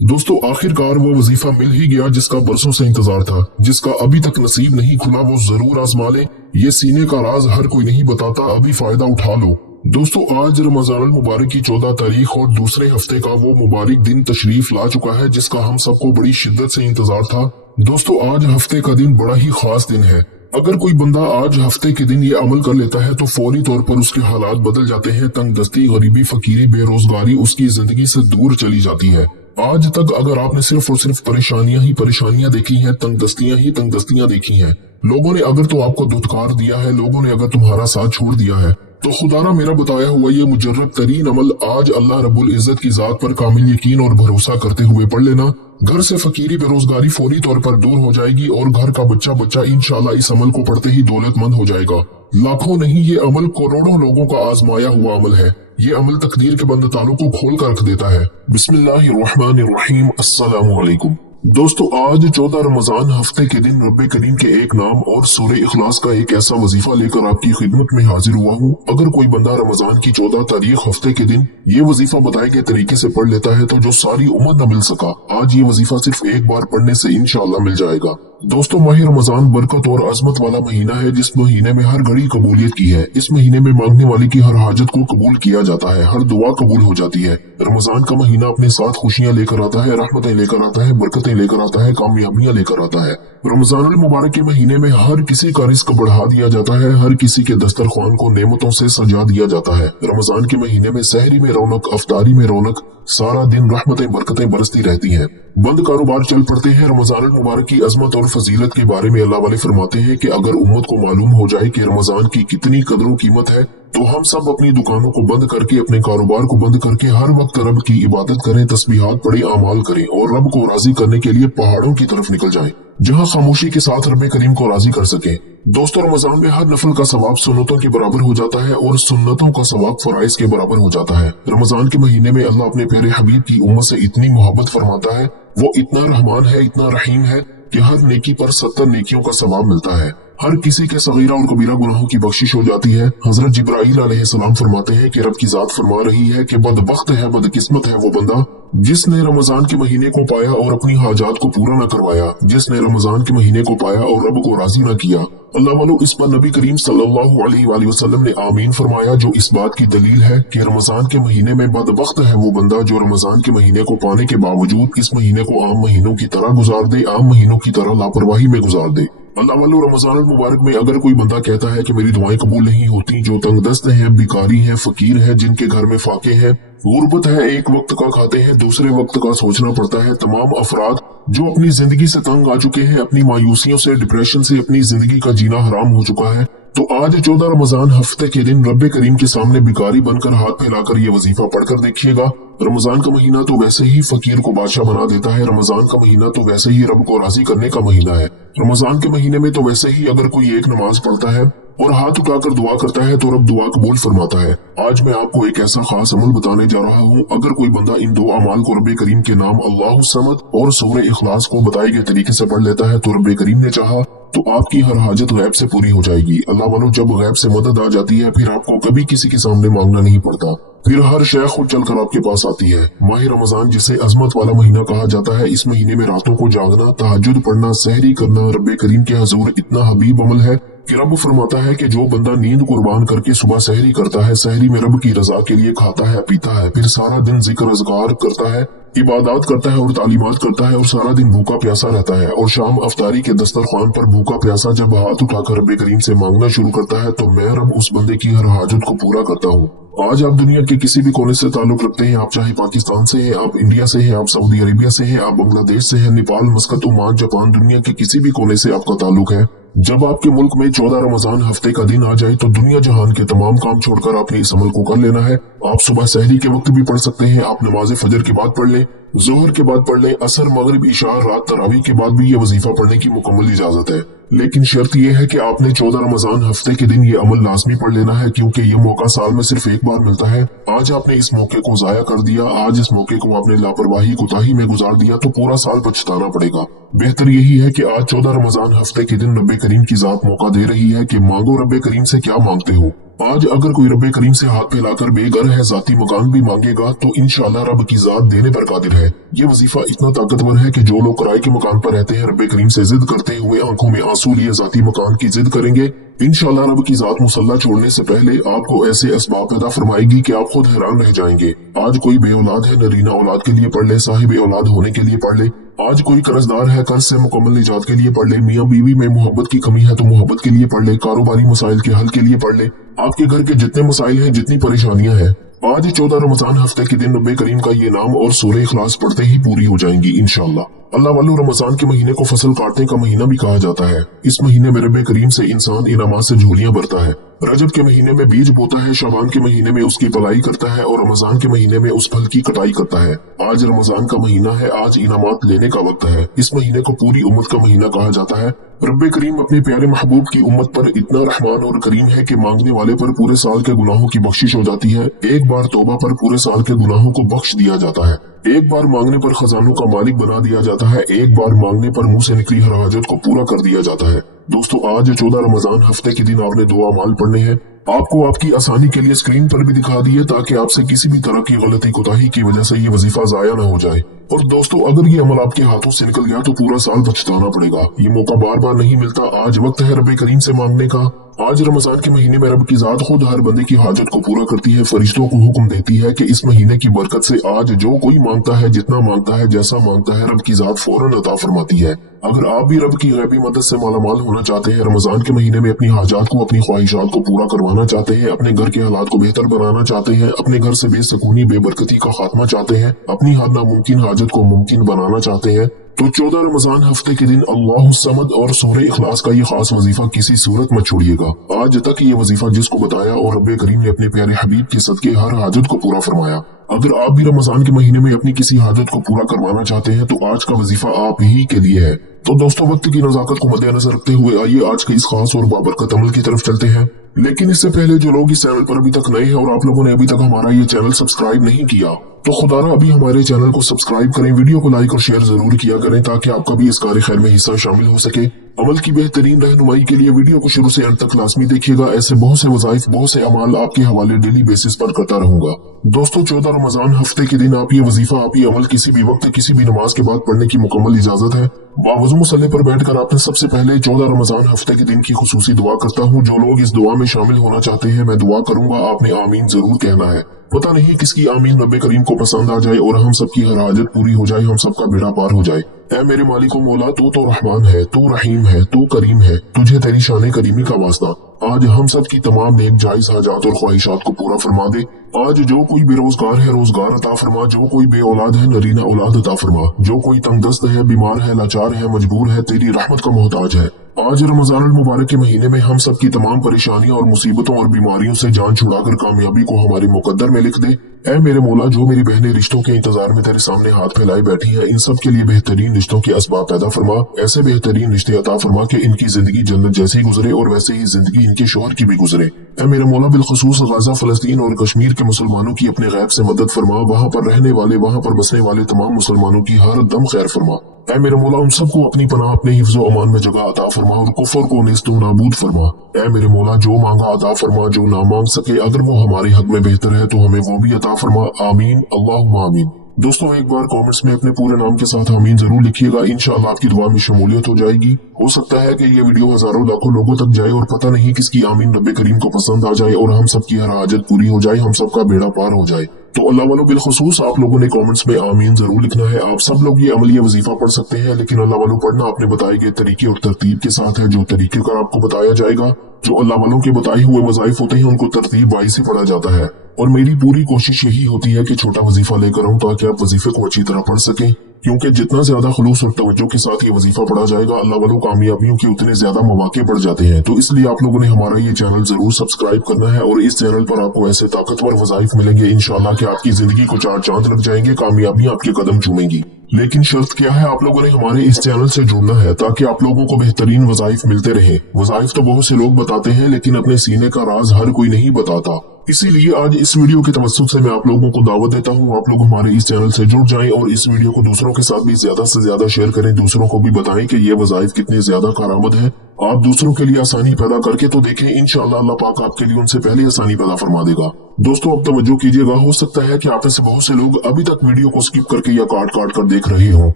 दोस्तों आखिरकार वो वजीफा मिल ही गया जिसका बरसों से इंतजार था। जिसका अभी तक नसीब नहीं खुला वो जरूर आजमा ले। ये सीने का राज हर कोई नहीं बताता, अभी फायदा उठा लो। दोस्तों आज रमजान मुबारक की 14 तारीख और दूसरे हफ्ते का वो मुबारक दिन तशरीफ ला चुका है जिसका हम सबको बड़ी शिद्दत से इंतजार था। दोस्तों आज हफ्ते का दिन बड़ा ही खास दिन है। अगर कोई बंदा आज हफ्ते के दिन ये अमल कर लेता है तो फौरी तौर पर उसके हालात बदल जाते हैं। तंग दस्ती, गरीबी, फकीरी, बेरोजगारी उसकी जिंदगी से दूर चली जाती है। आज तक अगर आपने सिर्फ और सिर्फ परेशानियां ही परेशानियां देखी हैं, तंग दस्तियां ही तंग दस्तियां देखी हैं, लोगों ने अगर तो आपको दुत्कार दिया है, लोगों ने अगर तुम्हारा साथ छोड़ दिया है, तो खुदारा मेरा बताया हुआ ये मुजर्रब तरीन अमल आज अल्लाह रब्बुल इज्जत की जात पर कामिल यकीन और भरोसा करते हुए पढ़ लेना। घर से फकीरी, बेरोजगारी फौरी तौर पर दूर हो जाएगी और घर का बच्चा बच्चा इंशाल्लाह इस अमल को पढ़ते ही दौलतमंद हो जाएगा। लाखों नहीं, ये अमल करोड़ों लोगों का आजमाया हुआ अमल है। ये अमल तकदीर के बंद तालों को खोल कर रख देता है। बिस्मिल्लाहिर्रहमानिर्रहीम, अस्सलामु अलैकुम। दोस्तों आज 14 रमजान हफ्ते के दिन रब्बे करीम के एक नाम और सूरह इखलास का एक ऐसा वजीफा लेकर आपकी खिदमत में हाजिर हुआ हूँ। अगर कोई बंदा रमजान की 14 तारीख हफ्ते के दिन ये वजीफा बताए गए तरीके से पढ़ लेता है तो जो सारी उम्र न मिल सका, आज ये वजीफा सिर्फ एक बार पढ़ने से इंशाअल्लाह मिल जाएगा। दोस्तों माह रमजान बरकत और अजमत वाला महीना है जिस महीने में हर घड़ी कबूलियत की है। इस महीने में मांगने वाले की हर हाजत को कबूल किया जाता है, हर दुआ कबूल हो जाती है। रमजान का महीना अपने साथ खुशियां लेकर आता है, रहमतें लेकर आता है, बरकतें लेकर आता है, कामयाबियां लेकर आता है। रमजान मुबारक के महीने में हर किसी का रिस्क बढ़ा दिया जाता है, हर किसी के दस्तरख्वान को नेमतों से सजा दिया जाता है। रमजान के महीने में सहरी में रौनक, अफ्तारी में रौनक, सारा दिन रहमतें बरकतें बरसती रहती हैं। बंद कारोबार चल पड़ते हैं। रमजान मुबारक की अजमत और फजीलत के बारे में अल्लाह वाले फरमाते हैं कि अगर उम्मत को मालूम हो जाए कि रमजान की कितनी कदरों कीमत है तो हम सब अपनी दुकानों को बंद करके, अपने कारोबार को बंद करके हर वक्त रब की इबादत करें, तस्बीहात पढ़े, आमाल करें और रब को राजी करने के लिए पहाड़ों की तरफ निकल जाएं, जहां खामोशी के साथ रब करीम को राजी कर सके। दोस्तों रमजान में हर नफल का सवाब सुन्नतों के बराबर हो जाता है और सुन्नतों का सवाब फराइज के बराबर हो जाता है। रमजान के महीने में अल्लाह अपने प्यारे हबीब की उम्मत से इतनी मोहब्बत फरमाता है, वो इतना रहमान है, इतना रहीम है कि हर नेकी पर 70 नेकियों का सवाब मिलता है। हर किसी के सगीरा और कबीरा गुनाहों की बख्शिश हो जाती है। हजरत जिब्राईल अलैहिस्सलाम फरमाते हैं कि रब की जात फरमा रही है कि बदबख्त है, बदकिस्मत है वो बंदा जिसने रमजान के महीने को पाया और अपनी हाजात को पूरा न करवाया, जिसने रमजान के महीने को पाया और रब को राजी न किया। अल्लाह वालों, इस पर नबी करीम सल्लल्लाहु अलैहि वसल्लम ने आमीन फरमाया, जो इस बात की दलील है कि रमजान के महीने में बदबख्त है वो बंदा जो रमजान के महीने को पाने के बावजूद इस महीने को आम महीनों की तरह गुजार दे, आम महीनों की तरह लापरवाही में गुजार दे। अल्लाह वालों, रमजान मुबारक में अगर कोई बंदा कहता है कि मेरी दुआएं कबूल नहीं होती, जो तंगदस्त हैं, भिखारी हैं, फकीर हैं, जिनके घर में फाके हैं, गुर्बत है, एक वक्त का खाते हैं, दूसरे वक्त का सोचना पड़ता है, तमाम अफराद जो अपनी जिंदगी से तंग आ चुके हैं, अपनी मायूसियों से, डिप्रेशन से अपनी जिंदगी का जीना हराम हो चुका है, तो आज 14 रमजान हफ्ते के दिन रब्बे करीम के सामने भिखारी बनकर हाथ फैलाकर ये वजीफा पढ़कर देखिएगा। रमजान का महीना तो वैसे ही फकीर को बादशाह बना देता है। रमजान का महीना तो वैसे ही रब को राजी करने का महीना है। रमजान के महीने में तो वैसे ही अगर कोई एक नमाज पढ़ता है और हाथ उठाकर दुआ करता है तो रब दुआ कबूल फरमाता है। आज मैं आपको एक ऐसा खास अमल बताने जा रहा हूँ। अगर कोई बंदा इन दो अमाल को रब्बे करीम के नाम अल्लाहु समद और सूरह इखलास को बताए गए तरीके से पढ़ लेता है तो रब्बे करीम ने चाहा तो आपकी हर हाजत गैब से पूरी हो जाएगी। अल्लाह वालों, जब गैब से मदद आ जाती है फिर आपको कभी किसी के सामने मांगना नहीं पड़ता, फिर हर शय खुद चलकर आपके पास आती है। माह रमजान जिसे अजमत वाला महीना कहा जाता है, इस महीने में रातों को जागना, तहज्जुद पढ़ना, सहरी करना रब्बे करीम के हजूर इतना हबीब अमल है कि रब फरमाता है कि जो बंदा नींद कुर्बान करके सुबह सहरी करता है, सहरी में रब की रजा के लिए खाता है, पीता है, फिर सारा दिन जिक्र अज़कार करता है, इबादत करता है और तालीमात करता है और सारा दिन भूखा प्यासा रहता है और शाम अफ्तारी के दस्तरखान पर भूखा प्यासा जब हाथ उठाकर रब्बे करीम से मांगना शुरू करता है तो मैं रब उस बंदे की हर हाजत को पूरा करता हूँ। आज आप दुनिया के किसी भी कोने से ताल्लुक रखते हैं, आप चाहे पाकिस्तान से हैं, आप इंडिया से हैं, आप सऊदी अरेबिया से हैं, आप बांग्लादेश से हैं, नेपाल, मस्कत, ओमान, जापान, दुनिया के किसी भी कोने से आपका ताल्लुक है, जब आपके मुल्क में 14 रमजान हफ्ते का दिन आ जाए तो दुनिया जहान के तमाम काम छोड़कर आपने इस अमल को कर लेना है। आप सुबह सहरी के वक्त भी पढ़ सकते हैं, आप नमाज फजर के बाद पढ़ लें, जोहर के बाद पढ़ लें, असर, मगरिब, इशा, रात, तरावी के बाद भी ये वजीफा पढ़ने की मुकम्मल इजाजत है। लेकिन शर्त यह है कि आपने 14 रमजान हफ्ते के दिन ये अमल लाजमी पढ़ लेना है, क्योंकि ये मौका साल में सिर्फ एक बार मिलता है। आज आपने इस मौके को जाया कर दिया, आज इस मौके को आपने लापरवाही कोताही में गुजार दिया तो पूरा साल पछताना पड़ेगा। बेहतर यही है कि आज 14 रमजान हफ्ते के दिन रब्बे करीम की जात मौका दे रही है कि मांगो, रब्बे करीम से क्या मांगते हो। आज अगर कोई रब्बे करीम से हाथ फैलाकर बेघर है जाती मकान भी मांगेगा तो इंशाल्लाह रब की जात देने पर कादिर है। ये वजीफा इतना ताकतवर है कि जो लोग किराए के मकान पर रहते हैं रब्बे करीम से जिद करते हुए आंखों में आंसू लिए जाती मकान की जिद करेंगे, इंशाल्लाह रब की जात मुसल्ला छोड़ने से पहले आपको ऐसे असबाब पैदा फरमाएगी कि आप खुद हैरान रह जाएंगे। आज कोई बे औलाद है, नरीना औलाद के लिए पढ़ ले, साहिब औलाद होने के लिए पढ़ ले। आज कोई कर्जदार है, कर्ज से मुकम्मल निजात के लिए पढ़ ले। मियाँ बीवी में मोहब्बत की कमी है तो मोहब्बत के लिए पढ़ ले। कारोबारी मसाइल के हल के लिए पढ़ ले। आपके घर के जितने मसाइल हैं, जितनी परेशानियां हैं, आज 14 रमजान हफ्ते के दिन रब्बे करीम का ये नाम और सूरह इखलास पढ़ते ही पूरी हो जाएंगी इंशाल्लाह। अल्लाह वालों, रमजान के महीने को फसल काटने का महीना भी कहा जाता है। इस महीने में रब्बे करीम से इंसान इनामात से झोलियां भरता है। रजब के महीने में बीज बोता है, शाबान के महीने में उसकी पलाई करता है और रमजान के महीने में उस फल की कटाई करता है। आज रमजान का महीना है, आज इनामात लेने का वक्त है। इस महीने को पूरी उम्मत का महीना कहा जाता है। रब्बे करीम अपने प्यारे महबूब की उम्मत पर इतना रहमान और करीम है कि मांगने वाले पर पूरे साल के गुनाहों की बख्शिश हो जाती है। एक बार तौबा पर पूरे साल के गुनाहों को बख्श दिया जाता है। एक बार मांगने पर खजानों का मालिक बना दिया जाता है। एक बार मांगने पर मुंह से निकली हर हाजत को पूरा कर दिया जाता है। दोस्तों, आज 14 रमजान हफ्ते के दिन आपने दो अमाल पढ़ने हैं। आपको आपकी आसानी के लिए स्क्रीन पर भी दिखा दिए ताकि आपसे किसी भी तरह की गलती कोताही की वजह से ये वजीफा जाया न हो जाए। और दोस्तों, अगर ये अमल आपके हाथों से निकल गया तो पूरा साल पछताना पड़ेगा। ये मौका बार बार नहीं मिलता। आज वक्त है रब्बे करीम से मांगने का। आज रमजान के महीने में रब की जात खुद हर बंदे की हाजत को पूरा करती है। फरिश्तों को हुक्म देती है कि इस महीने की बरकत से आज जो कोई मांगता है, जितना मांगता है, जैसा मांगता है, रब की जात फौरन अता फरमाती है। अगर आप भी रब की गैबी मदद से मालामाल होना चाहते हैं, रमजान के महीने में अपनी हाजात को, अपनी ख्वाहिशात को पूरा करवाना चाहते हैं, अपने घर के हालात को बेहतर बनाना चाहते हैं, अपने घर से बेसकूनी बेबरकती का खात्मा चाहते हैं, अपनी हर नामुमकिन हाजत को मुमकिन बनाना चाहते हैं, तो 14 रमजान हफ्ते के दिन अल्लाहु समद और सूरह इखलास का ये खास वजीफा किसी सूरत मत छोड़िएगा। आज तक ये वजीफा जिसको बताया और रब्बे करीम ने अपने प्यारे हबीब के सदके हर हाजत को पूरा फरमाया। अगर आप भी रमजान के महीने में अपनी किसी हाजत को पूरा करवाना चाहते हैं तो आज का वजीफा आप ही के लिए है। तो दोस्तों, वक्त की नजाकत को मद्देनजर रखते हुए आइए आज के इस खास और बाबरकत अमल की तरफ चलते हैं। लेकिन इससे पहले जो लोग इस चैनल पर अभी तक नए हैं और आप लोगों ने अभी तक हमारा ये चैनल सब्सक्राइब नहीं किया तो खुदारा अभी हमारे चैनल को सब्सक्राइब करें, वीडियो को लाइक और शेयर जरूर किया करें ताकि आपका भी इस कार्य खैर में हिस्सा शामिल हो सके। अमल की बेहतरीन रहनुमाई के लिए वीडियो को शुरू से अंत तक लाजमी देखिएगा। ऐसे बहुत से वज़ाइफ, बहुत से अमाल आपके हवाले डेली बेसिस पर करता रहूंगा। दोस्तों, 14 रमजान हफ्ते के दिन आप ये वजीफा, आप ये अमल किसी भी वक्त, किसी भी नमाज के बाद पढ़ने की मुकम्मल इजाजत है। बावजू मुसल्ले पर बैठकर आपने सबसे पहले 14 रमजान हफ्ते के दिन की खुसूसी दुआ करता हूँ। जो लोग इस दुआ में शामिल होना चाहते हैं, मैं दुआ करूंगा, आपने आमीन जरूर कहना है। पता नहीं किसकी आमीन रब्बे करीम को पसंद आ जाए और हम सबकी हर हाजत पूरी हो जाए, हम सबका बेड़ा पार हो जाए। ऐ मेरे मालिक मौला, तू तो रहमान है, तू रहीम है, तू करीम है, तुझे तेरी शान करीमी का वास्ता। आज हम सब की तमाम नेक जायज हाजात और ख्वाहिशात को पूरा फरमा दे। आज जो कोई बेरोजगार है, रोजगार अता फरमा। जो कोई बे औलाद है, नरीना औलाद अता फरमा। जो कोई तंगदस्त है, बीमार है, लाचार है, मजबूर है, तेरी रहमत का मोहताज है। आज रमजान मुबारक के महीने में हम सब की तमाम परेशानियों और मुसीबतों और बीमारियों से जान छुड़ाकर कामयाबी को हमारे मुकद्दर में लिख दे। ऐ मेरे मौला, जो मेरी बहनें रिश्तों के इंतजार में तेरे सामने हाथ फैलाए बैठी हैं, इन सब के लिए बेहतरीन रिश्तों के असबाब पैदा फरमा। ऐसे बेहतरीन रिश्ते अता फरमा कि इनकी जिंदगी जन्नत जैसी गुजरे और वैसे ही जिंदगी इनके शोहर की भी गुजरे। ऐ मेरे मौला, बिलखुसूस गाजा, फलस्तीन और कश्मीर के मुसलमानों की अपने गैब से मदद फरमा। वहाँ पर रहने वाले, वहाँ पर बसने वाले तमाम मुसलमानों की हर दम खैर फरमा। ऐ मेरे मौला, उन सबको अपनी पनाह, अपने हिफ्ज़ व अमान में जगह अता फरमा और कुफर को नेस्तो नाबूद फरमा। ऐ मेरे मौला, जो मांगा अता फरमा, जो ना मांग सके अगर वो हमारे हक में बेहतर है तो हमें वो भी अता फरमा। आमीन, अल्लाहुम्मा आमीन। दोस्तों, एक बार कमेंट्स में अपने पूरे नाम के साथ आमीन जरूर लिखिएगा। इंशाअल्लाह आपकी दुआ में शमूलियत हो जाएगी। हो सकता है कि ये वीडियो हजारों लाखों लोगों तक जाए और पता नहीं किसकी आमीन रब्बे करीम को पसंद आ जाए और हम सबकी हर हाजत पूरी हो जाए, हम सबका बेड़ा पार हो जाए। तो अल्लाह वालों, बिलखुसूस आप लोगों ने कमेंट्स में आमीन जरूर लिखना है। आप सब लोग ये अमल, ये वजीफा पढ़ सकते हैं, लेकिन अल्लाह वालों पढ़ना आपने बताए गए तरीके और तरतीब के साथ है। जो तरीके का आपको बताया जाएगा, जो अल्लाह वालों के बताए हुए वज़ाइफ होते हैं, उनको तरतीब वाइज से पढ़ा जाता है। और मेरी पूरी कोशिश यही होती है कि छोटा वजीफा लेकर आऊं ताकि आप वजीफे को अच्छी तरह पढ़ सकें, क्योंकि जितना ज्यादा खुलूस और तवज्जो के साथ ये वजीफा पढ़ा जाएगा, अल्लाह वालों कामयाबियों के उतने ज्यादा मौके बढ़ जाते हैं। तो इसलिए आप लोगों ने हमारा ये चैनल जरूर सब्सक्राइब करना है और इस चैनल पर आपको ऐसे ताकतवर वज़ाइफ मिलेंगे इंशाल्लाह कि आपकी जिंदगी को चार चांद लग जाएंगे, कामयाबियां आपके कदम चूमेंगी। लेकिन शर्त क्या है, आप लोगों ने हमारे इस चैनल से जुड़ना है ताकि आप लोगों को बेहतरीन वज़ाइफ मिलते रहे। वज़ाइफ तो बहुत से लोग बताते हैं, लेकिन अपने सीने का राज हर कोई नहीं बताता। इसीलिए आज इस वीडियो के तवज्जुह से मैं आप लोगों को दावत देता हूँ, आप लोग हमारे इस चैनल से जुड़ जाएं और इस वीडियो को दूसरों के साथ भी ज्यादा से ज्यादा शेयर करें। दूसरों को भी बताएं कि ये वज़ाइफ कितने ज्यादा कारामद है आप दूसरों के लिए आसानी पैदा करके तो देखें, इंशाअल्लाह अल्लाह पाक आपके लिए उनसे पहले आसानी पैदा फरमा देगा। दोस्तों अब तवज्जो कीजिएगा, हो सकता है कि आप में से बहुत से लोग अभी तक वीडियो को स्किप करके या काट काट कर देख रहे हों,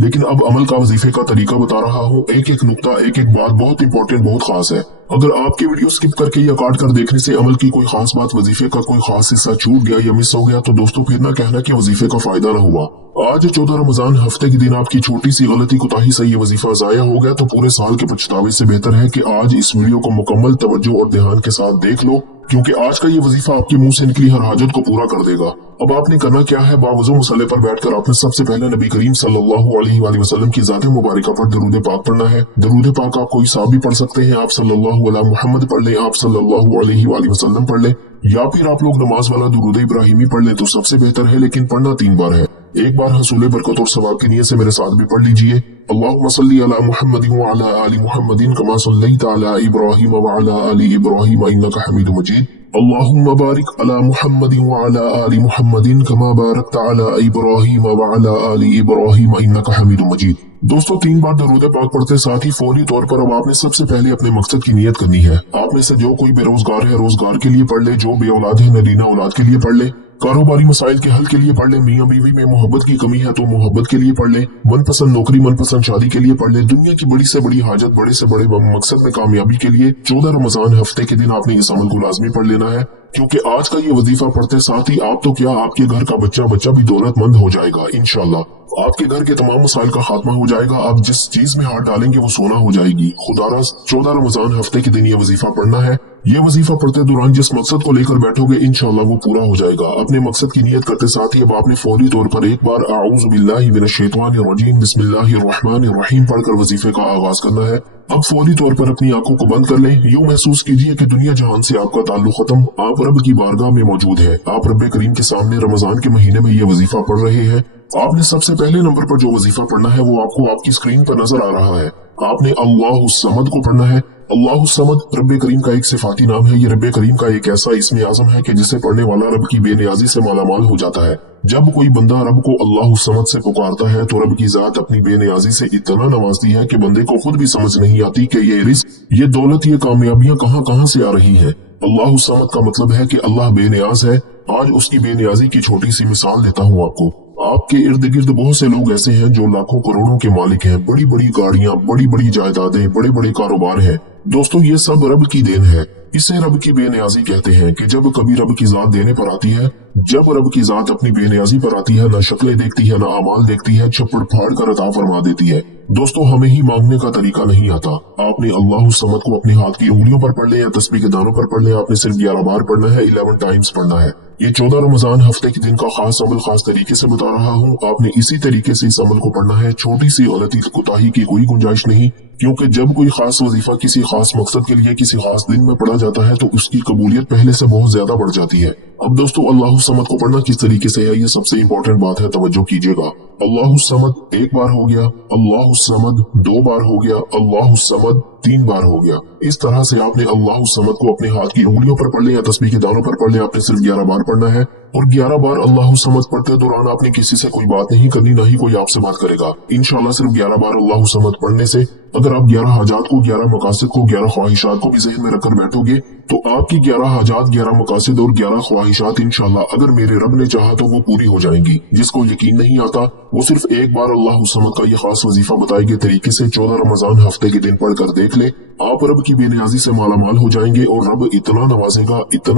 लेकिन अब अमल का वजीफे का तरीका बता रहा हूँ। एक एक नुक्ता, एक एक बात बहुत इंपॉर्टेंट, बहुत खास है। अगर आपके वीडियो स्किप करके या काट कर देखने से अमल की कोई खास बात, वजीफे का कोई खास हिस्सा छूट गया या मिस हो गया, तो दोस्तों फिर ना कहना कि वजीफे का फायदा न हुआ। आज 14 रमजान हफ्ते के दिन आपकी छोटी सी गलती कोताही से ये वजीफा जाया हो गया, तो पूरे साल के पछतावे से बेहतर है कि आज इस वीडियो को मुकम्मल तवज्जो और ध्यान के साथ देख लो, क्योंकि आज का ये वजीफा आपके मुंह से निकली हर हाजत को पूरा कर देगा। अब आपने करना क्या है, बावजू मुसल्ले पर बैठकर आपने सबसे पहले नबी करीम सल्लल्लाहु अलैहि वसल्लम की ज़ात मुबारका पर दरूद पाक पढ़ना है। दरूद पाक आप कोई सा भी पढ़ सकते हैं, आप सल्लल्लाहु अला मुहम्मद पढ़ ले, आप सल्लल्लाहु अलैहि वसल्लम पढ़ ले, या फिर आप लोग नमाज वाला दुरूद इब्राहिमी पढ़ ले तो सबसे बेहतर है, लेकिन पढ़ना 3 बार है। एक बार हसूल बरकत और सवाब की नियत से मेरे साथ भी पढ़ लीजिए। अल्लाहुम्मा सल्ली अला मुहम्मदिन व अला आलि मुहम्मदिन कमा सल्लैता अला इब्राहीम व अला आलि इब्राहीम इन्नका हमीदुम मजीद। अल्लाहुम्मा बारिक अला मुहम्मदिन व अला आलि मुहम्मदिन कमा बारकता अला इब्राहीम व अला आलि इब्राहीम इन्नका हमीदुम मजीद। दोस्तों 3 बार दरूद पाक पढ़ते साथ ही फौरी तौर पर अब आपने सबसे पहले अपने मकसद की नियत करनी है। आप में से जो कोई बेरोजगार है रोजगार के लिए पढ़ ले, जो बे औलाद है नरीना औलाद के लिए पढ़ ले, कारोबारी मसाइल के हल के लिए पढ़ ले, मियाँ बीवी में मोहब्बत की कमी है तो मोहब्बत के लिए पढ़ ले, मनपसंद नौकरी मनपसंद शादी के लिए पढ़ ले, दुनिया की बड़ी से बड़ी हाजत, बड़े से बड़े मकसद में कामयाबी के लिए 14 रमजान हफ्ते के दिन आपने इस अमल को लाजमी पढ़ लेना है, क्योंकि आज का ये वजीफा पढ़ते साथ ही आप तो क्या, आपके घर का बच्चा भी दौलतमंद हो जाएगा इंशाल्लाह। आपके घर के तमाम मसाइल का खात्मा हो जाएगा। आप जिस चीज में हाथ डालेंगे वो सोना हो जाएगी। खुदारा 14 रमजान हफ्ते के दिन ये वजीफा पढ़ना है। ये वजीफा पढ़ते दौरान जिस मकसद को लेकर बैठोगे इंशाल्लाह वो पूरा हो जाएगा। अपने मकसद की नियत करते साथ ही अब आपने फौरी तौर पर एक बार आऊज़ु बिल्लाहि मिनश शैतानिर रजीम बिस्मिल्लाहिर रहमानिर रहीम पढ़कर वजीफे का आगाज करना है। अब फौरी तौर पर अपनी आंखों को बंद कर लें। यूं महसूस कीजिए कि दुनिया जहान से आपका ताल्लुक खत्म, आप रब की बारगाह में मौजूद है। आप रब करीम के सामने रमजान के महीने में ये वजीफा पढ़ रहे हैं। आपने सबसे पहले नंबर पर जो वजीफा पढ़ना है वो आपको आपकी स्क्रीन पर नजर आ रहा है। आपने अल्लाहु समद को पढ़ना है। अल्लाहु समद रब करीम का एक सिफाती नाम है। ये रब करीम का एक ऐसा इस्म आज़म है कि जिसे पढ़ने वाला रब की बेनियाजी से मालामाल हो जाता है। जब कोई बंदा रब को अल्लाहु समद से पुकारता है तो रब की जात अपनी बेनियाजी से इतना नवाजती है कि बंदे को खुद भी समझ नहीं आती कि ये रिस्क, ये दौलत, ये कामयाबियां कहां कहां से आ रही है। अल्लाहु समद का मतलब है कि अल्लाह बेनियाज है। आज उसकी बेनियाजी की छोटी सी मिसाल देता हूँ आपको। आपके इर्द गिर्द बहुत से लोग ऐसे हैं जो लाखों करोड़ों के मालिक हैं, बड़ी बड़ी गाड़ियां, बड़ी बड़ी जायदादें, बड़े बड़े कारोबार हैं। दोस्तों ये सब रब की देन है। इसे रब की बेनियाजी कहते हैं कि जब कभी रब की जात देने पर आती है, जब रब की जात अपनी बेनियाजी पर आती है, न शक्लें देखती है, न अमाल देखती है, छप्पड़ फाड़ कर अता फरमा देती है। दोस्तों हमें ही मांगने का तरीका नहीं आता। आपने अल्लाहु समद को अपने हाथ की उंगलियों पर पढ़ ले या तस्बीह के दानों पर पढ़ ले। आपने सिर्फ 11 बार पढ़ना है, 11 टाइम्स पढ़ना है। ये 14 रमजान हफ्ते के दिन का खास अमल खास तरीके से बता रहा हूँ। आपने इसी तरीके से इस अमल को पढ़ना है। छोटी सी गलती कोताही की कोई गुंजाइश नहीं, क्योंकि जब कोई खास वजीफा किसी खास मकसद के लिए किसी खास दिन में पढ़ा जाता है तो उसकी कबूलियत पहले से बहुत ज्यादा बढ़ जाती है। अब दोस्तों अल्लाहु समद को पढ़ना किस तरीके से है, ये सबसे इम्पोर्टेंट बात है, तवज्जो कीजिएगा। अल्लाहु समद 1 बार हो गया, अल्लाहु समद 2 बार हो गया, अल्लाहु समद 3 बार हो गया। इस तरह से आपने अल्लाहु समद को अपने हाथ की उंगलियों पर पढ़ ले या तस्बीह के दानों पर पढ़ ले। आपने सिर्फ 11 बार पढ़ना है और 11 बार अल्लाहु समद पढ़ते दौरान आपने किसी से कोई बात नहीं करनी, ना ही कोई आपसे बात करेगा। इंशाल्लाह सिर्फ 11 बार अल्लाहु समद पढ़ने से अगर आप 11 हाजात को, 11 मकासद को, 11 ख्वाहिशात को भी ज़हन में रखकर बैठोगे तो आपकी 11 हाजात, 11 मकासद और 11 ख्वाहिशात इंशाल्लाह अगर मेरे रब ने चाहा तो वो पूरी हो जाएंगी। जिसको यकीन नहीं आता वो सिर्फ 1 बार अल्लाहु समद का ये खास वजीफा बताए गए तरीके से 14 रमजान हफ्ते के दिन पढ़कर देख ले। आप रब की बेनियाजी से मालामाल हो जाएंगे और रब इतना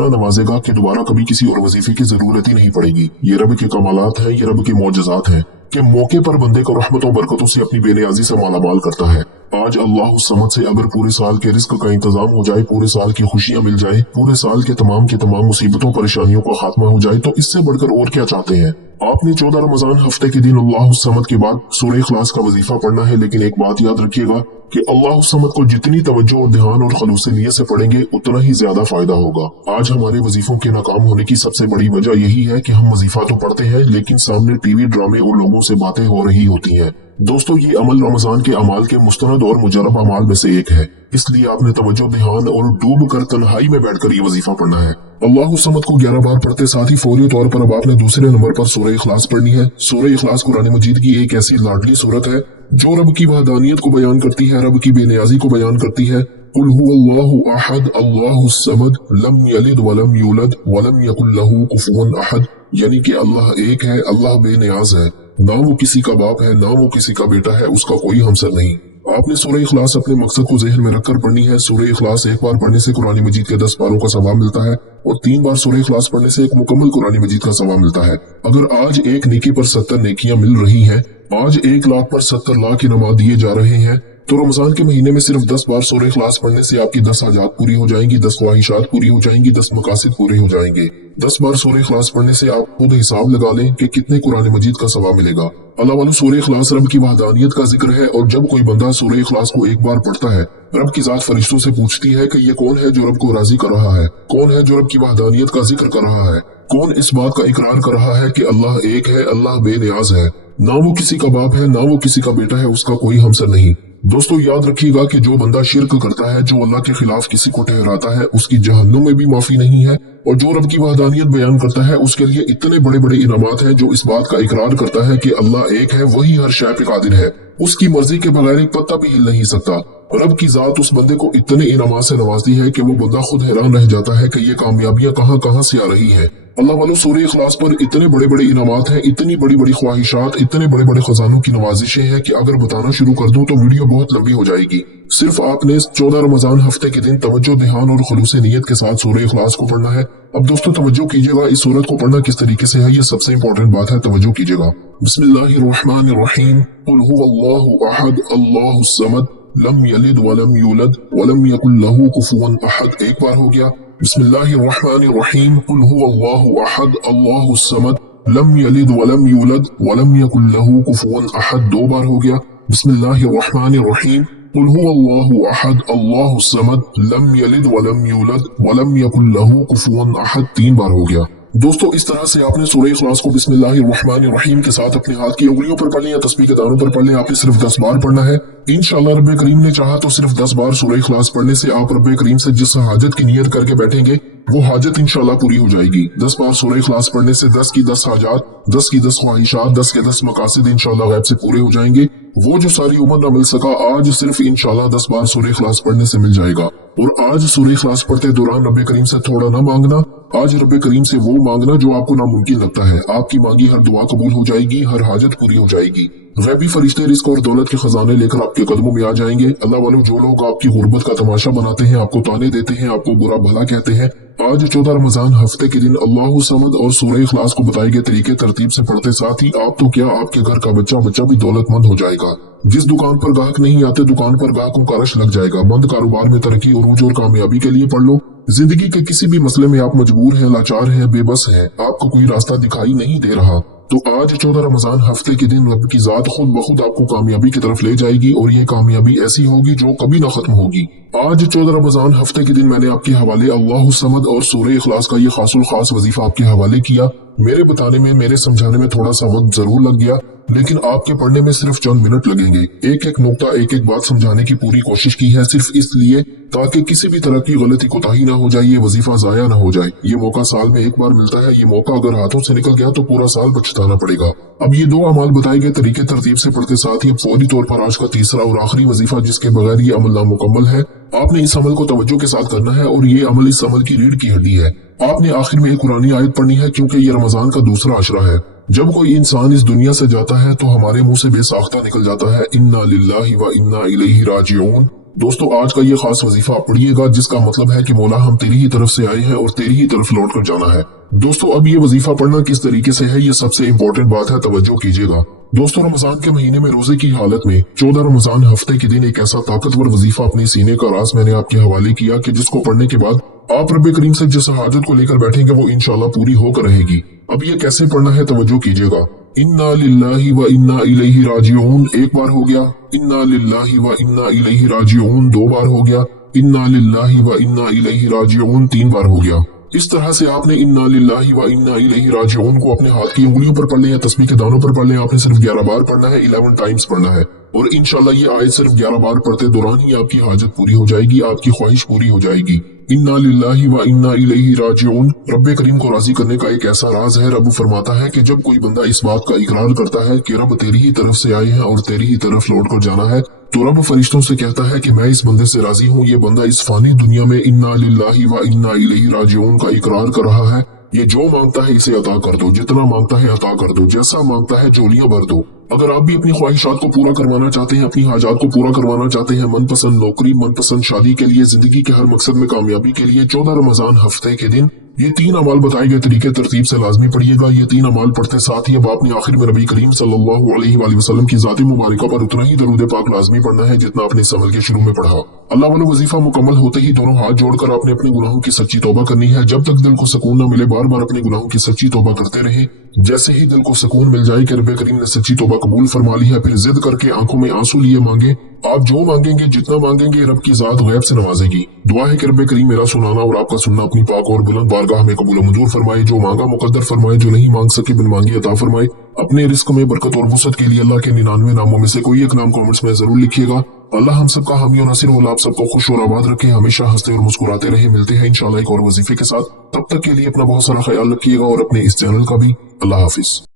नवाजेगा कि दोबारा कभी किसी और वजीफे की जरूरत ही नहीं पड़ेगी। ये रब के कमालात है, ये रब के मौजज़ात है कि मौके पर बंदे को रहमतों बरकतों से अपनी बेनियाजी से मालामाल करता है। आज अल्लाह समद से अगर पूरे साल के रिस्क का इंतजाम हो जाए, पूरे साल की खुशियां मिल जाए, पूरे साल के तमाम मुसीबतों परेशानियों का खात्मा हो जाए तो इससे बढ़कर और क्या चाहते हैं। आपने 14 रमजान हफ्ते के दिन अल्लाह समद के बाद सूरह इखलास का वजीफा पढ़ना है। लेकिन एक बात याद रखिएगा कि अल्लाह समद को जितनी तवज्जो और ध्यान और खलूस नियत से पढ़ेंगे उतना ही ज्यादा फायदा होगा। आज हमारे वजीफों के नाकाम होने की सबसे बड़ी वजह यही है कि हम वजीफा तो पढ़ते हैं लेकिन सामने टीवी, ड्रामे और लोगों से बातें हो रही होती हैं। दोस्तों ये अमल रमजान के अमाल के मुस्तनद और मुजरब अमाल में से एक है, इसलिए आपने तवज्जो, ध्यान और डूब कर तन्हाई में बैठकर ये वजीफा पढ़ना है। अल्लाह समद को 11 बार पढ़ते साथ ही फौरी तौर पर अब आपने दूसरे नंबर पर सूरह इखलास पढ़नी है। सूरह इखलास कुरान मजीद की एक ऐसी लाडली सूरत है जो रब की वहदानियत को बयान करती है, रब की बेनियाजी को बयान करती है। कुल हुवल्लाहु अहद अल्लाहुस समद लम यलिद वलम यूलद वलम यकुल लहू कुफुवन अहद, यानी कि अल्लाह एक है, अल्लाह बेनियाज है, ना वो किसी का बाप है, ना वो किसी का बेटा है, उसका कोई हमसर नहीं। आपने सूरह इखलास अपने मकसद को ज़हन में रखकर पढ़नी है। सूरह इखलास एक बार पढ़ने से कुरान मजीद के 10 पारों का सवाब मिलता है और 3 बार सूरह इखलास पढ़ने से एक मुकम्मल कुरान मजीद का सवाब मिलता है। अगर आज एक नेकी पर 70 नेकियां मिल रही हैं, आज 1 लाख पर 70 लाख इनामात दिए जा रहे हैं, तो रमजान के महीने में सिर्फ 10 बार सूरह इखलास पढ़ने से आपकी 10 हाजात पूरी हो जाएंगी, 10 ख्वाहिशात पूरी हो जाएंगी, 10 मकासिद पूरे हो जाएंगे। 10 बार सूरह इखलास पढ़ने से आप खुद हिसाब लगा लें कि कितने कुरान मजीद का सवाब मिलेगा। अल्लाह वालों, सूरह इखलास रब की वहदानियत का जिक्र है और जब कोई बंदा सूरह इखलास को एक बार पढ़ता है, रब की जात फरिश्तों से पूछती है कि ये कौन है जो रब को राजी कर रहा है, कौन है जो रब की वहदानियत का जिक्र कर रहा है, कौन इस बात का इकरार कर रहा है कि अल्लाह एक है, अल्लाह बेनियाज है, ना वो किसी का बाप है, ना वो किसी का बेटा है, उसका कोई हमसर नहीं। दोस्तों याद रखिएगा कि जो बंदा शिर्क करता है, जो अल्लाह के खिलाफ किसी को ठहराता है, उसकी जहन्नुम में भी माफी नहीं है, और जो रब की वहदानियत बयान करता है उसके लिए इतने बड़े बड़े इनामात हैं। जो इस बात का इकरार करता है कि अल्लाह एक है, वही हर शय पे कादिर है, उसकी मर्जी के बगैर एक पत्ता भी हिल नहीं सकता। रब की जात उस बंदे को इतने इनामात से नवाजती है कि वो बंदा खुद हैरान रह जाता है कि ये कामयाबियां कहां कहां से आ रही हैं। अल्लाह वालों, सूरह इखलास पर इतने बड़े बड़े इनामात हैं, इतनी बड़ी बड़ी ख्वाहिशात, इतने बड़े बड़े खजानों की नवाजिशें हैं कि अगर बताना शुरू कर दूं तो वीडियो बहुत लंबी हो जाएगी। सिर्फ आपने 14 रमजान हफ्ते के दिन तवज्जो, ध्यान और खुलूस नियत के साथ सूरह इखलास को पढ़ना है। अब दोस्तों तवज्जो कीजिएगा, इस सूरत को पढ़ना किस तरीके से है, ये सबसे इंपॉर्टेंट बात है, तवज्जो कीजिएगा। बिस्मिल्लाहिर्रहमानिर्रहीम। कुल हुवल्लाहु अहद अल्लाहुस समद लम यलिद वलम यूलद वलम यकुल लहू कुफुवन अहद। एक बार हो गया। बिस्मिल्लाहिर्रहमानिर्रहीम। कुल हुवल्लाहु अहद अल्लाहुस समद लम यलिद वलम यूलद वलम यकुल लहू कुफुवन अहद। 2 बार हो गया। बिस्मिल्लाहिर्रहमानिर्रहीम। कुल हुवल्लाहु अहद अल्लाहुस समद लम यलिद वलम यूलद वलम यकुल लहू कुफुवन अहद। 3 बार हो गया। दोस्तों इस तरह से आपने सूरह इखलास को बिस्मिल्लाहिर्रहमानिर्रहीम के साथ अपने हाथ की उंगलियों पर पढ़ लें या तस्बीह के दानों पर पढ़ लें। आपने सिर्फ 10 बार पढ़ना है। इंशाअल्लाह रब्बे करीम ने चाहा तो सिर्फ 10 बार सूरह इखलास पढ़ने से आप रब्बे करीम से जिस हाजत की नियत करके बैठेंगे वो हाजत इंशाअल्लाह पूरी हो जाएगी। 10 बार सूरह इखलास पढ़ने से 10 की 10 हाजात, 10 की 10 ख्वाहिशात, 10 के 10 मकासिद इंशाअल्लाह गैब से पूरे हो जाएंगे। वो जो सारी उम्र न मिल सका, आज सिर्फ इंशाअल्लाह 10 बार सूरह इखलास पढ़ने से मिल जाएगा। और आज सूरह इखलास पढ़ते दौरान रब्बे करीम से थोड़ा ना मांगना, आज रब्बे करीम से वो मांगना जो आपको नामुमकिन लगता है। आपकी मांगी हर दुआ कबूल हो जाएगी, हर हाजत पूरी हो जाएगी। गैबी फरिश्ते रिस्क और दौलत के खजाने लेकर आपके कदमों में आ जाएंगे। अल्लाह वालों, जो लोग आपकी गुर्बत का तमाशा बनाते हैं, आपको ताने देते हैं, आपको बुरा भला कहते हैं, आज 14 रमजान हफ्ते के दिन अल्लाहु समद और सूरह इखलास को बताए गए तरीके तरतीब से पढ़ते साथ ही आप तो क्या, आपके घर का बच्चा भी दौलतमंद हो जाएगा। जिस दुकान पर ग्राहक नहीं आते, दुकान पर ग्राहकों का रश लग जाएगा। बंद कारोबार में तरक्की, उरूज और कामयाबी के लिए पढ़ लो। जिंदगी के किसी भी मसले में आप मजबूर हैं, लाचार हैं, बेबस हैं, आपको कोई रास्ता दिखाई नहीं दे रहा, तो आज 14 रमजान हफ्ते के दिन रब की जात खुद बखुद आपको कामयाबी की तरफ ले जाएगी और ये कामयाबी ऐसी होगी जो कभी ना खत्म होगी। आज 14 रमजान हफ्ते के दिन मैंने आपके हवाले अल्लाहु समद और सूरह इखलास का ये खासुल खास वजीफा आपके हवाले किया। मेरे बताने में, मेरे समझाने में थोड़ा सा वक्त जरूर लग गया, लेकिन आपके पढ़ने में सिर्फ चंद मिनट लगेंगे। एक एक नुक्ता, एक एक बात समझाने की पूरी कोशिश की है, सिर्फ इसलिए ताकि किसी भी तरह की गलती कोताही ना हो जाए, ये वजीफा जाया ना हो जाए। ये मौका साल में एक बार मिलता है, ये मौका अगर हाथों से निकल गया तो पूरा साल पछताना पड़ेगा। अब ये 2 अमाल बताए गए तरीके तरतीब से पढ़ते साथ ही फौरी तौर पर आज का तीसरा और आखिरी वजीफा, जिसके बगैर ये अमल नामुकम्मल है। आपने इस अमल को तवज्जो के साथ करना है और ये अमल इस अमल की रीढ़ की हड्डी है। आपने आखिर में एक कुरानी आयत पढ़नी है, क्योंकि ये रमजान का दूसरा अशरा है। जब कोई इंसान इस दुनिया से जाता है तो हमारे मुंह से बेसाख्ता निकल जाता है, इन्ना लिल्लाहि व इन्ना इलैहि राजिऊन। दोस्तों आज का ये खास वजीफा पढ़िएगा, जिसका मतलब है कि मौला हम तेरी ही तरफ से आए हैं और तेरी ही तरफ लौट कर जाना है। दोस्तों अब ये वजीफा पढ़ना किस तरीके से है, ये सबसे इम्पोर्टेंट बात है, तवज्जो कीजिएगा। दोस्तों रमजान के महीने में रोजे की हालत में 14 रमजान हफ्ते के दिन एक ऐसा ताकतवर वजीफा अपने सीने का राज मैंने आपके हवाले किया कि जिसको पढ़ने के बाद आप रब्बे करीम से जिस हाजत को लेकर बैठेंगे वो इंशाल्लाह पूरी होकर रहेगी। अब ये कैसे पढ़ना है, तवज्जो कीजिएगा। इन्ना लिल्लाहि व इन्ना इलैहि राजिऊन एक बार हो गया। इन्ना लिल्लाहि व इन्ना इलैहि राजिऊन 2 बार हो गया। इन्ना लिल्लाहि व इन्ना इलैहि राजिऊन 3 बार हो गया। इस तरह से आपने इन्ना लिल्लाहि व इन्ना इलैहि राजिऊन को अपने हाथ की उंगलियों पर पढ़ लें या तस्बीह के दानों पर पढ़ लें। आपने सिर्फ 11 बार पढ़ना है, 11 टाइम्स पढ़ना है और इंशाल्लाह ये आयत सिर्फ 11 बार पढ़ते दौरान ही आपकी हाजत पूरी हो जाएगी, आपकी ख्वाहिश पूरी हो जाएगी। इन्ना लिल्लाहि व इन्ना इलैहि राजिऊन। रब करीम को राजी करने का एक ऐसा राज है। रब फरमाता है कि जब कोई बंदा इस बात का इकरार करता है कि रब तेरी ही तरफ से आए हैं और तेरी ही तरफ लौट कर जाना है, तो रब फरिश्तों से कहता है कि मैं इस बंदे से राजी हूँ। ये बंदा इस फानी दुनिया में इन्ना लिल्लाहि व इन्ना इलैहि राजिऊन का इकरार कर रहा है। ये जो मांगता है इसे अता कर दो, जितना मांगता है अता कर दो, जैसा मांगता है झोलियां भर दो। अगर आप भी अपनी ख्वाहिशात को पूरा करवाना चाहते हैं, अपनी हाजात को पूरा करवाना चाहते हैं, मनपसंद नौकरी, मनपसंद शादी के लिए, जिंदगी के हर मकसद में कामयाबी के लिए 14 रमजान हफ्ते के दिन ये 3 अमाल बताए गए तरीके तरतीब से लाजमी पढ़िएगा। ये 3 अमाल पढ़ते साथ ही अब आपने आखिर में नबी करीम सल्लल्लाहु अलैहि वसल्लम की जाती मुबारका पर उतना ही दरूद पाक लाजमी पढ़ना है जितना आपने इस अमल के शुरू में पढ़ा। अल्लाह वाला वजीफा मुकम्मल होते ही दोनों हाथ जोड़कर आपने अपने गुनाहों की सच्ची तौबा करनी है। जब तक दिल को सुकून न मिले बार बार अपने गुनाहों की सच्ची तौबा करते रहे। जैसे ही दिल को सुकून मिल जाए कि रब करीम ने सच्ची तौबा कबूल फरमा ली है, फिर जिद करके आंखों में आंसू लिए मांगे। आप जो मांगेंगे, जितना मांगेंगे, रब की जात गैब से नवाजेगी। दुआ है कि रब करीम मेरा सुनाना और आपका सुनना अपनी पाक और बुलंद बारगाह में कबूल मंजूर फरमाए। जो मांगा मुकद्दर फरमाए, जो नहीं मांग सके बिन मांगे अता फरमाए। अपने रिस्क में बरकत और वसअत के लिए अल्लाह के 99 नामों में से कोई एक नाम कमेंट्स में जरूर लिखिएगा। अल्लाह हम सबका हामी और नासिर, आप सबको खुश और आबाद रखे, हमेशा हंसते और मुस्कुराते रहे। मिलते हैं इंशाल्लाह एक और वजीफे के साथ। तब तक के लिए अपना बहुत सारा ख्याल रखिएगा और अपने इस चैनल का भी। अल्लाह हाफिज।